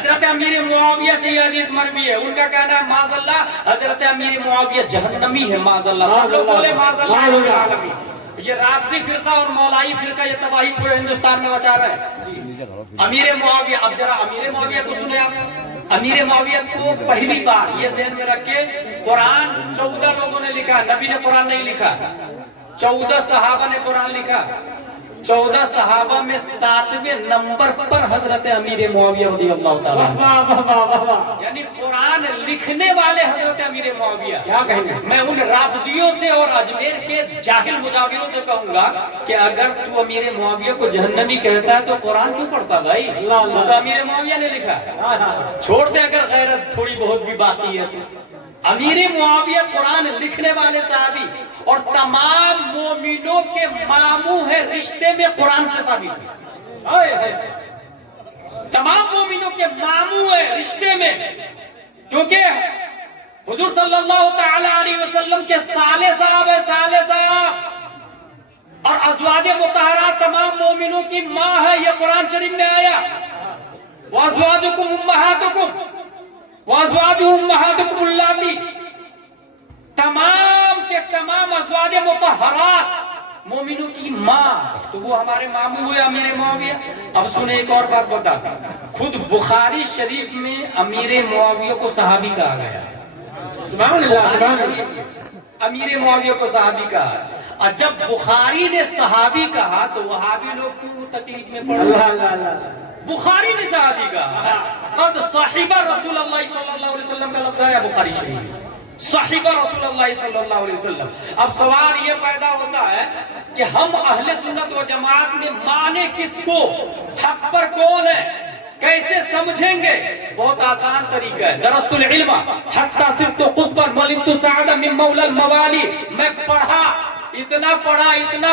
حضرت امیر معاویہ سے یہ حدیث مروی ہے، ان کا کہنا ہے معاذ اللہ حضرت امیر معاویہ جہنمی ہے، معاذ اللہ، سب لوگ بولے معاذ اللہ۔ یہ رافضی فرقہ اور مولائی فرقہ یہ تباہی پورے ہندوستان میں مچا رہے ہیں۔ امیر معاویہ، اب ذرا امیر معاویہ کو سنیں آپ، امیر معاویہ کو پہلی بار یہ ذہن میں رکھ کے قرآن 14 لوگوں نے لکھا، نبی نے قرآن نہیں لکھا، 14 صحابہ نے قرآن لکھا، 14 صحابہ میں 7ویں نمبر پر حضرت امیر معاویہ رضی اللہ تعالیٰ، یعنی قرآن لکھنے والے حضرت امیر معاویہ۔ کیا کہیں گے؟ میں ان رافضیوں سے اور اجمیر کے جاہل مجاوروں سے کہوں گا کہ اگر تو امیر معاویہ کو جہنمی کہتا ہے تو قرآن کیوں پڑھتا بھائی؟ وہ تو امیر معاویہ نے لکھا۔ چھوڑ دے اگر غیرت تھوڑی بہت بھی باقی ہے تو۔ امیر معاویہ قرآن لکھنے والے صحابی اور تمام مومنوں کے ماموں ہیں، رشتے میں قرآن سے ثابت ہے، تمام مومنوں کے ماموں ہیں رشتے میں، کیونکہ حضور صلی اللہ تعالی علیہ وسلم کے سالے صاحب ہے، سالے صاحب، اور ازواج مطہرات تمام مومنوں کی ماں ہے، یہ قرآن شریف میں آیا، وازواجکم امہاتکم وازواجہم امہاتکم اللاتی، تمام کے تمام ازواج مطہرات مومنوں کی ماں، تو وہ ہمارے ماموں ہوئے امیر معاویہ۔ اب سنیں ایک اور بات بتاتا، خود بخاری شریف میں امیر معاویہ کو صحابی کہا گیا، سبحان اللہ، سبحان اللہ، امیر معاویہ کو صحابی کہا۔ اور جب بخاری نے صحابی کہا تو وہابی لوگ کیوں تکلیف میں پڑ اللہ گئے؟ اللہ اللہ، بخاری نے صحابی کہا، قد صحیح رسول اللہ صلی اللہ علیہ وسلم کا لفظ ہے بخاری شریف، صحیح رسول اللہ صلی اللہ علیہ وسلم۔ اب سوال یہ پیدا ہوتا ہے کہ ہم اہل سنت و جماعت میں مانے کس کو، حق پر کون ہے، کیسے سمجھیں گے؟ بہت آسان طریقہ ہے، درست العلم حتی صرت قطبا ملکت سعدا من مولا الموالی، میں اتنا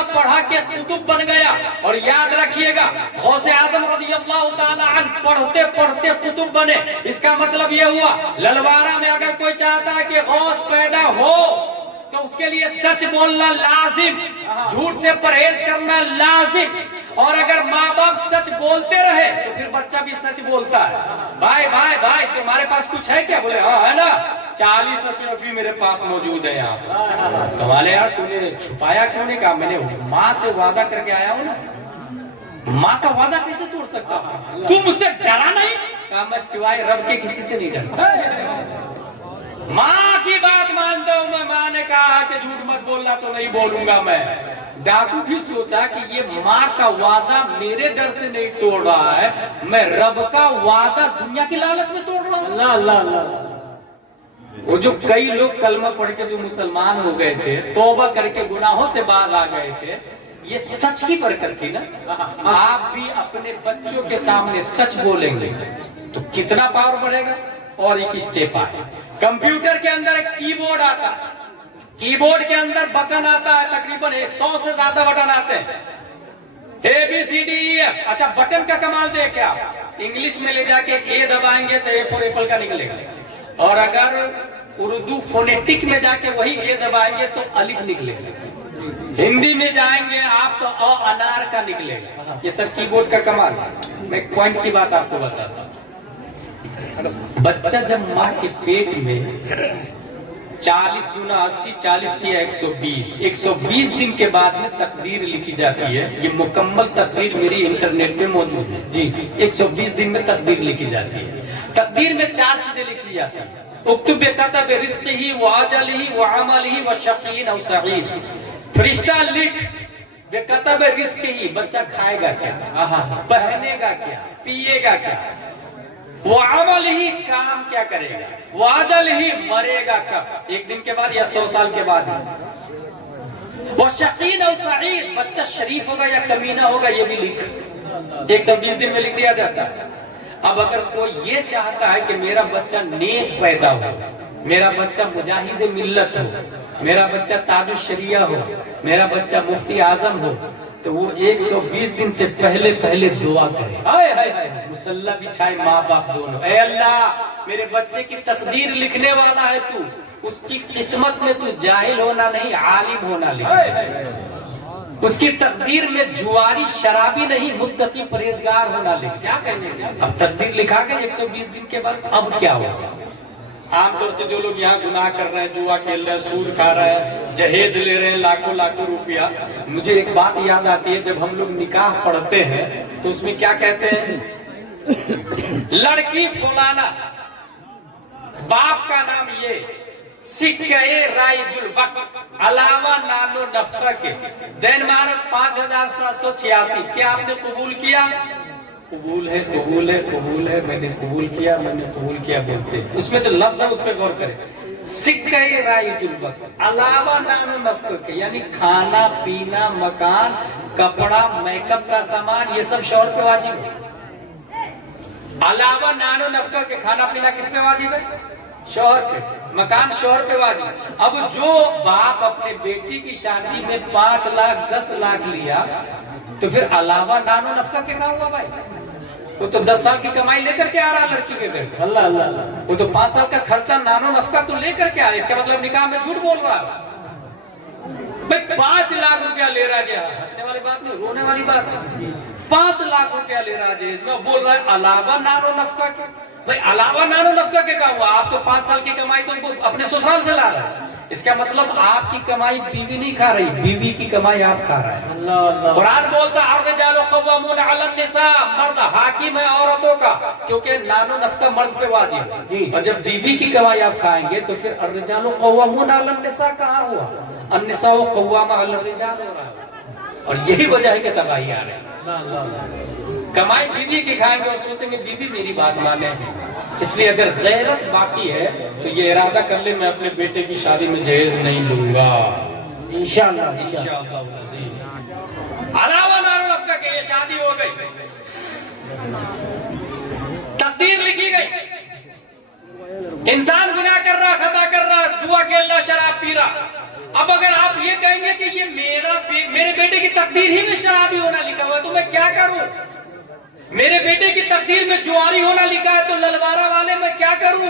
پڑھا کہ قطب بن گیا۔ اور یاد رکھیے گا غوث اعظم رضی اللہ تعالی عنہ پڑھتے پڑھتے قطب بنے، اس کا مطلب یہ ہوا للوارہ میں اگر کوئی چاہتا ہے کہ غوث پیدا ہو تو اس کے لیے سچ بولنا لازم، جھوٹ سے پرہیز کرنا لازم، اور اگر ماں باپ سچ بولتے رہے تو پھر بچہ بھی سچ بولتا ہے۔ بھائی تمہارے پاس کچھ ہے کیا؟ بولے ہاں ہے نا، 40 اشرفی میرے پاس موجود ہے یہاں۔ کمال ہے یار، تو نے چھپایا کیوں نہیں؟ کہا میں نے ماں سے وعدہ کر کے آیا ہوں نا، ماں کا وعدہ کیسے توڑ سکتا ہوں؟ تم مجھ سے ڈرا نہیں؟ کہا میں سوائے رب کے کسی سے نہیں ڈرتا، ماں کی بات مانتا ہوں میں، ماں نے کہا کہ جھوٹ مت بولنا تو نہیں بولوں گا میں۔ ڈاکو بھی سوچا کہ یہ ماں کا وعدہ میرے ڈر سے نہیں توڑ رہا ہے، میں رب کا وعدہ دنیا کی لالچ میں توڑ رہا ہوں۔ اللہ اللہ اللہ، وہ جو کئی لوگ کلمہ پڑھ کے جو مسلمان ہو گئے تھے، توبہ کر کے گناہوں سے باز آ گئے تھے، یہ سچ کی برکت تھی نا۔ آپ بھی اپنے بچوں کے سامنے سچ بولیں گے تو کتنا پاور بڑھے گا۔ اور ایک اسٹیپ آئے، کمپیوٹر کے اندر ایک کی بورڈ آتا، کی بورڈ کے اندر بٹن آتا ہے، تقریباً 100 سے زیادہ بٹن آتے ہیں، ABCDEF۔ اچھا بٹن کا کمال دیکھیں آپ، انگلش میں لے جا کے اے دبائیں گے تو اے فور ایپل کا نکلے گا، اور اگر اردو فونیٹک میں جا کے وہی اے دبائیں گے تو الف نکلے گا، ہندی میں جائیں گے آپ تو انار کا نکلے گا۔ یہ سب کی بورڈ کا کمال۔ میں ایک پوائنٹ کی بات آپ کو بتاتا ہوں، بچہ جب ماں کے پیٹ میں 40 × 80 40 کیا 120 120 دن کے بعد میں تقدیر لکھی جاتی ہے۔ یہ مکمل تقریر میری انٹرنیٹ پہ موجود ہے جی، 120 دن میں تقدیر لکھی جاتی ہے۔ تقدیر میں 4 چیزیں لکھی جاتی ہیں، اکتب بکتب رزقہ وعجلہ وعملہ وشقی او سعید۔ فرشتہ لکھ بکتب رزقہ، بچہ کھائے گا کیا، پہنے گا کیا، پیے گا کیا، وعملہ کام کیا کرے گا، وعجلہ مرے گا کب، 1 دن کے بعد یا 100 سال کے بعد، وشقی او سعید، بچہ شریف ہوگا یا کمینہ ہوگا یہ بھی لکھ، 120 دن میں لکھ دیا جاتا ہے۔ اب اگر کوئی یہ چاہتا ہے کہ میرا بچہ نیک پیدا ہو، میرا بچہ مجاہد ملت ہو، میرا بچہ تاج الشریعہ ہو، میرا بچہ مفتی اعظم ہو، تو وہ 120 دن سے پہلے دعا کرے، مصلی بچھائے ماں باپ دونوں، اے اللہ میرے بچے کی تقدیر لکھنے والا ہے تو، اس کی قسمت میں تو جاہل ہونا نہیں عالم ہونا لکھا ہے۔ اس کی تقدیر میں جواری شرابی نہیں متقی پرہیزگار ہونا لکھا. کیا کہنے گا؟ اب تقدیر لکھا گئی 120 دن کے بعد. اب کیا ہوگا؟ عام طور سے جو لوگ یہاں گناہ کر رہے ہیں، جوا کھیل رہے ہیں، سود کھا رہے ہیں، جہیز لے رہے ہیں لاکھوں روپیہ. مجھے ایک بات یاد آتی ہے، جب ہم لوگ نکاح پڑھتے ہیں تو اس میں کیا کہتے ہیں؟ لڑکی فلانا، باپ کا نام یہ، سکہ رائج الوقت، علاوہ نان و نفقہ کے، دینمارک 5786. کیا آپ نے قبول کیا؟ قبول ہے، قبول ہے، قبول ہے، میں نے قبول کیا، میں نے قبول کیا بولتے ہیں. اس میں جو لفظ ہے اس پہ غور کریں. سکہ رائج الوقت، علاوہ نان و نفقہ کے، یعنی کھانا پینا، مکان، کپڑا، میک اپ کا سامان، یہ سب شوہر پہ واجب ہے. علاوہ نان و نفقہ کے، کھانا پینا کس پہ واجب ہے؟ شوہر پہ. مکان شوہر پہ واجب. اب جو باپ اپنے بیٹی کی شادی میں 5 لاکھ 10 لاکھ لیا تو پھر علاوہ نان و نفقہ کے کہاں ہوا بھائی؟ وہ تو 10 سال کی کمائی لے کر کے آ رہا لڑکی کے گھر سے. اللہ اللہ. وہ تو 5 سال کا خرچہ نان و نفقہ تو لے کر کے آ رہا ہے. اس کا مطلب نکاح میں جھوٹ بول رہا ہے بھائی. 5 لاکھ روپیہ لے رہا گیا، ہنسنے والی بات نہیں، رونے والی بات نہیں. 5 لاکھ روپیہ لے رہا جہیز میں، بول رہا ہے علاوہ نان و نفقہ کے. بھائی علاوہ نان و نفقہ کے کہا ہوا؟ آپ تو 5 سال کی کمائی کو اپنے سسرال سے لا رہا ہے. اس کا مطلب آپ کی کمائی بیوی نہیں کھا رہی، بیوی کی کمائی آپ کھا رہا ہے. قرآن بولتا ہے الرجال قوامون علی النساء، مرد حاکم ہے عورتوں کا، کیونکہ نان و نفقہ مرد پہ واجب ہے. اور جب بیوی کی کمائی آپ کھائیں گے تو پھر الرجال قوامون علی النساء کہاں ہوا؟ النساء قوامہ علی الرجال ہو رہا ہے. اور یہی وجہ ہے کہ تباہی آ رہی ہے. کمائی بیوی کی کھائیں گے اور سوچیں گے بیوی میری بات مانے. اس لیے اگر غیرت باقی ہے تو یہ ارادہ کر لے میں اپنے بیٹے کی شادی میں جہیز نہیں لوں گا انشاءاللہ. علاوہ نان و نفقہ کے یہ شادی ہو گئی، تقدیر لکھی گئی. انسان گناہ کر رہا، خطا کر رہا، جوا کھیل رہا، شراب پی رہا. اب اگر آپ یہ کہیں گے کہ یہ میرے بیٹے کی تقدیر ہی میں شرابی ہونا لکھا ہوا ہے تو میں کیا کروں؟ میرے بیٹے کی تقدیر میں جواری ہونا لکھا ہے تو للوارہ والے میں کیا کروں؟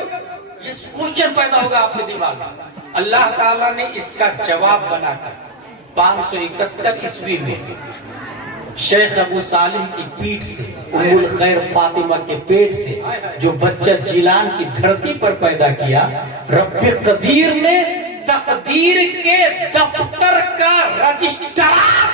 یہ کوشچن پیدا ہوگا آپ کے دماغ میں. اللہ تعالیٰ نے اس کا جواب بنا کر 571 عیسوی میں شیخ ابو صالح کی پیٹ سے، ام الخیر فاطمہ کے پیٹ سے جو بچہ جیلان کی دھرتی پر پیدا کیا، رب قدیر نے تقدیر کے دفتر کا رجسٹرار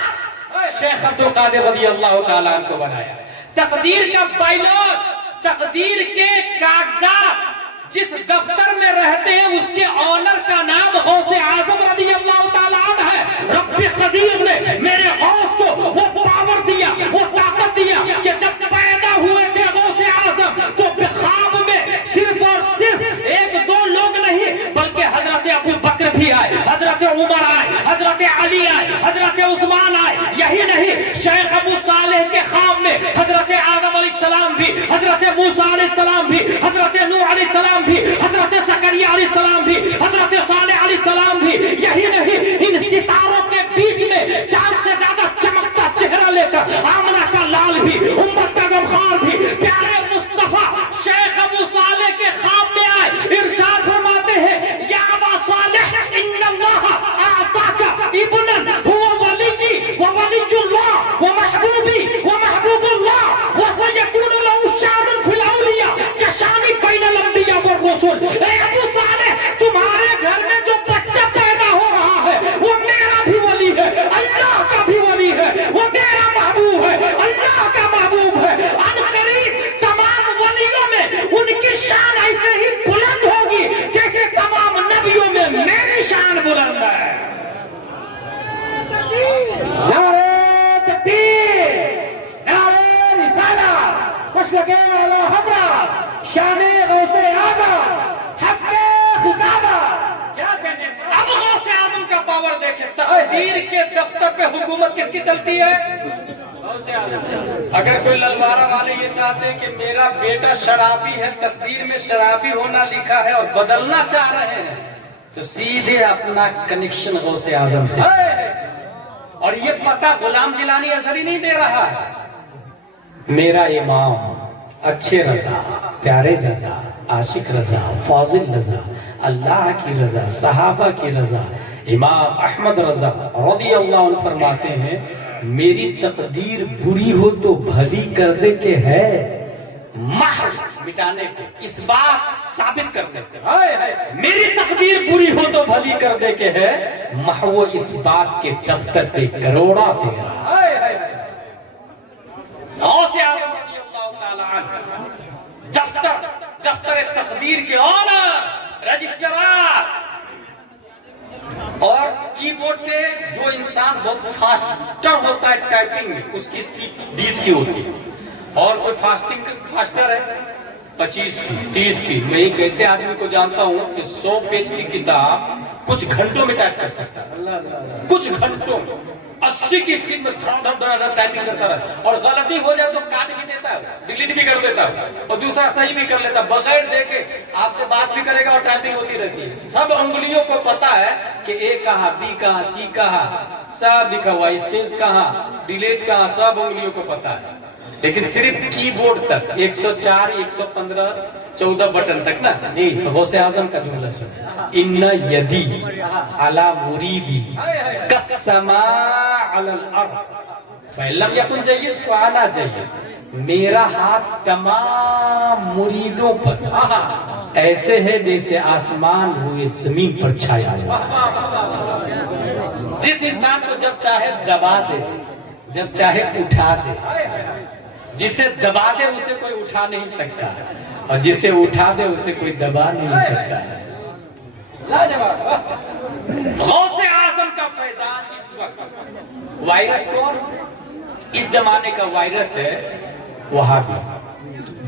شیخ عبد القادر رضی اللہ تعالیٰ عنہ کو بنایا. تقدیر کا بائلوٹ، تقدیر کے کاغذات جس دفتر میں رہتے ہیں اس کے آنر کا نام غوث اعظم رضی اللہ تعالیٰ عنہ ہے. رب قدیر نے میرے غوث کو وہ پاور دیا، وہ طاقت دیا کہ جب پیدا ہوئے تھے غوث اعظم تو خواب میں صرف اور صرف 1-2 لوگ نہیں بلکہ حضرت ابو بکر بھی آئے، حضرت عمر آئے، حضرت علی آئے، حضرت عثمان آئے. یہی نہیں، شیخ ابو صالح کے خواب میں حضرت آدم علیہ السلام بھی، حضرت موسیٰ علیہ السلام بھی، حضرت نوح علیہ السلام بھی، حضرت زکریا علیہ السلام بھی، حضرت صالح علیہ السلام بھی. یہی نہیں، ان ستاروں کے بیچ میں چاند سے زیادہ چمکتا چہرہ لے کر آمنہ کا لال بھی، امت کا غمخوار بھی، پیارے مصطفیٰ شیخ ابو صالح کے خواب میں آئے. ارشاد فرماتے ہیں یا ابا صالح ان اللہ اعطاک ابنا هو ولی وولی اللہ ومحبوبی ومحبوب اللہ وسيكون له شان في الاولیاء كشان بین الانبیاء والرسل. اے ابو صالح تمہارے گھر میں جو بچہ پیدا ہو رہا ہے وہ میرا بھی ولی ہے، اللہ کا بھی ولی ہے، وہ میرا محبوب ہے، اللہ کا محبوب ہے. عنقریب تمام ولیوں میں ان کی شان ایسے ہی بلند ہوگی جیسے تمام نبیوں میں میری شان بلند ہے. نعرہ تکبیر، نعرہ رسالت، مشرق اعلی حضرت، شان غوث اعظم، حق خطابہ. کیا کہنے اب غوث اعظم کا پاور دیکھیں. تقدیر کے دفتر پہ حکومت کس کی چلتی ہے؟ اگر کوئی للوارہ والے یہ چاہتے ہیں کہ میرا بیٹا شرابی ہے، تقدیر میں شرابی ہونا لکھا ہے اور بدلنا چاہ رہے ہیں تو سیدھے اپنا کنیکشن غوث اعظم سے. اور یہ پتہ غلام جیلانی اثر ہی نہیں دے رہا ہے. میرا امام اچھے رضا، پیارے رضا، عاشق رضا، فاضل رضا، اللہ کی رضا، صحابہ کی رضا، امام احمد رضا رضی اللہ عنہ فرماتے ہیں میری تقدیر بری ہو تو بھلی کر دے کے ہے محو مٹانے کو، اس بات ثابت کرنے کو۔ میری تقدیر بری ہو تو بھلی کر دے کے ہے محو اس بات کے دفتر پہ کروڑا تیرا۔ غوث اعظم رضی اللہ تعالی عنہ دفتر تقدیر کے آنر رجسٹرار، اور کی بورڈ پہ جو انسان بہت فاسٹر ہوتا ہے ٹائپنگ میں اس کی سپیڈ 20 کی ہوتی ہے، اور کوئی فاسٹر ہے 25 کی 30 کی۔ میں ایک ایسے آدمی کو جانتا ہوں کہ 100 پیج کی کتاب کچھ گھنٹوں میں ٹائپ کر سکتا ہے، کچھ گھنٹوں میں 80 کی سپیڈ میں ٹائپنگ کرتا رہتا، اور غلطی ہو جائے تو کاٹ بھی دیتا ہے، ڈیلیٹ بھی کر دیتا ہے، اور دوسرا صحیح بھی کر لیتا ہے، بغیر دیکھے آپ سے بات بھی کرے گا اور ٹائپنگ ہوتی رہتی ہے۔ سب انگلیوں کو پتا ہے کہ اے کہاں، بی کہاں، سی کہاں، سب لکھا ہوا، اسپیس کہاں، ڈیلیٹ کہاں، سب انگلیوں کو پتا ہے، لیکن صرف کی بورڈ تک 104 115 14 بٹن تک نا۔ جی غوث اعظم کا جملہ سنیں، ان یدی علی مریدی کالسماء علی الارض فإن لم یکن جید فانا جید، میرا ہاتھ تمام مریدوں پر ایسے ہے جیسے آسمان ہوئے زمین پر چھایا ہوا۔ جس انسان کو جب چاہے دبا دے، جب چاہے اٹھا دے، جسے دبا دے اسے کوئی اٹھا نہیں سکتا، اور جسے اٹھا دے اسے کوئی دبا نہیں سکتا ہے۔ غوث اعظم کا فیضان اس وقت، وائرس کون؟ اس زمانے کا وائرس ہے وہابی،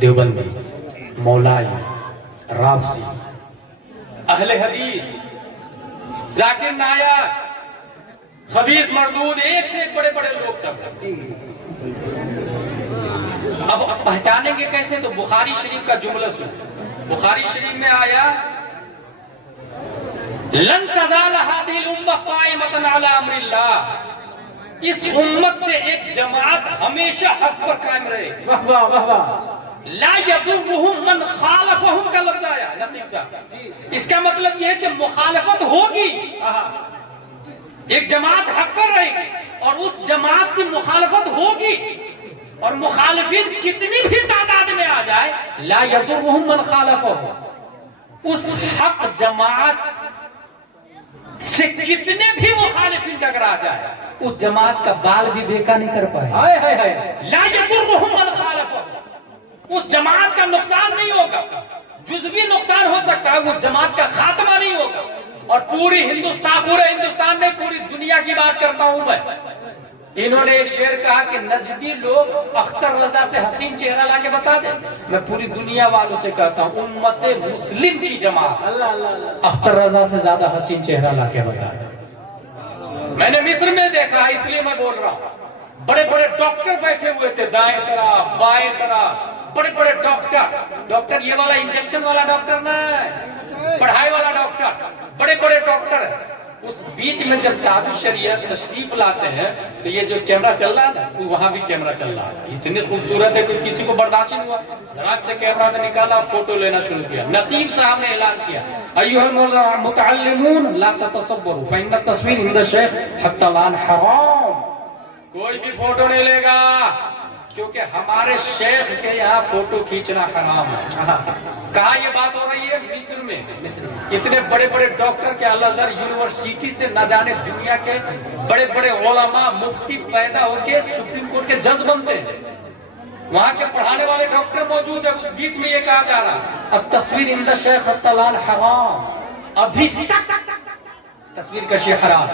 دیوبندی، مولائی، رافضی، اہل حدیث، ذاکر نائک، خبیث مردود، ایک سے ایک بڑے بڑے لوگ سب۔ اب پہچانیں گے کیسے؟ تو بخاری شریف کا جملہ سنیں، بخاری شریف میں آیا لن تزال هذه الامه قائمه على امر اللہ، اس امت سے ایک جماعت ہمیشہ حق پر قائم رہے، لا يضرهم من خالفهم کا لفظ آیا نتیجہ، اس کا مطلب یہ ہے کہ مخالفت ہوگی، ایک جماعت حق پر رہے گی اور اس جماعت کی مخالفت ہوگی، اور مخالفین کتنی بھی تعداد میں آ جائے لا يضرهم من خالفهم، اس حق جماعت سے کتنے بھی مخالفین ٹکرا جائے اس جماعت کا بال بھی بیکا نہیں کر پائے۔ لا يضرهم من خالفهم، اس جماعت کا نقصان نہیں ہوگا، جزوی نقصان ہو سکتا ہے، وہ جماعت کا خاتمہ نہیں ہوگا۔ اور پورے ہندوستان میں پوری دنیا کی بات کرتا ہوں میں، انہوں نے ایک شعر کہا کہ نجدی لوگ اختر رضا سے حسین چہرہ لا کے بتا دیں، میں پوری دنیا والوں سے کہتا ہوں امت مسلم کی جماعت اختر رضا سے زیادہ حسین چہرہ لا کے بتا دیں۔ میں نے مصر میں دیکھا، اس لیے میں بول رہا ہوں، بڑے بڑے ڈاکٹر بیٹھے ہوئے تھے دائیں طرف بائیں طرف، بڑے بڑے ڈاکٹر یہ والا انجیکشن والا ڈاکٹر نہیں، پڑھائی والا ڈاکٹر، بڑے بڑے ڈاکٹر۔ اس بیچ میں جب دارو شریعت تشریف لاتے ہیں تو یہ جو کیمرہ چل رہا ہے نا، وہاں بھی کیمرہ چل رہا ہے، اتنی خوبصورت ہے کہ کسی کو برداشت نہیں ہوا، دھڑاک سے کیمرہ میں نکالا، فوٹو لینا شروع کیا۔ نقیب صاحب نے اعلان کیا ایھا المتعلمون لا تتصوروا فإن التصویر عند الشیخ حتی الآن حرام، کوئی بھی فوٹو نہیں لے گا کیونکہ ہمارے شیخ کے یہاں فوٹو کھینچنا حرام ہے۔ کہاں یہ بات ہو رہی ہے؟ مصر میں۔ اتنے بڑے بڑے ڈاکٹر کے الازہر یونیورسٹی سے نہ جانے دنیا کے بڑے بڑے علماء مفتی پیدا ہو کے سپریم کورٹ کے جج بنتے ہیں، وہاں کے پڑھانے والے ڈاکٹر موجود ہیں، اس بیچ میں یہ کہا جا رہا اب تصویر عند الشیخ حتی الآن حرام، ابھی تک تصویر کشی حرام۔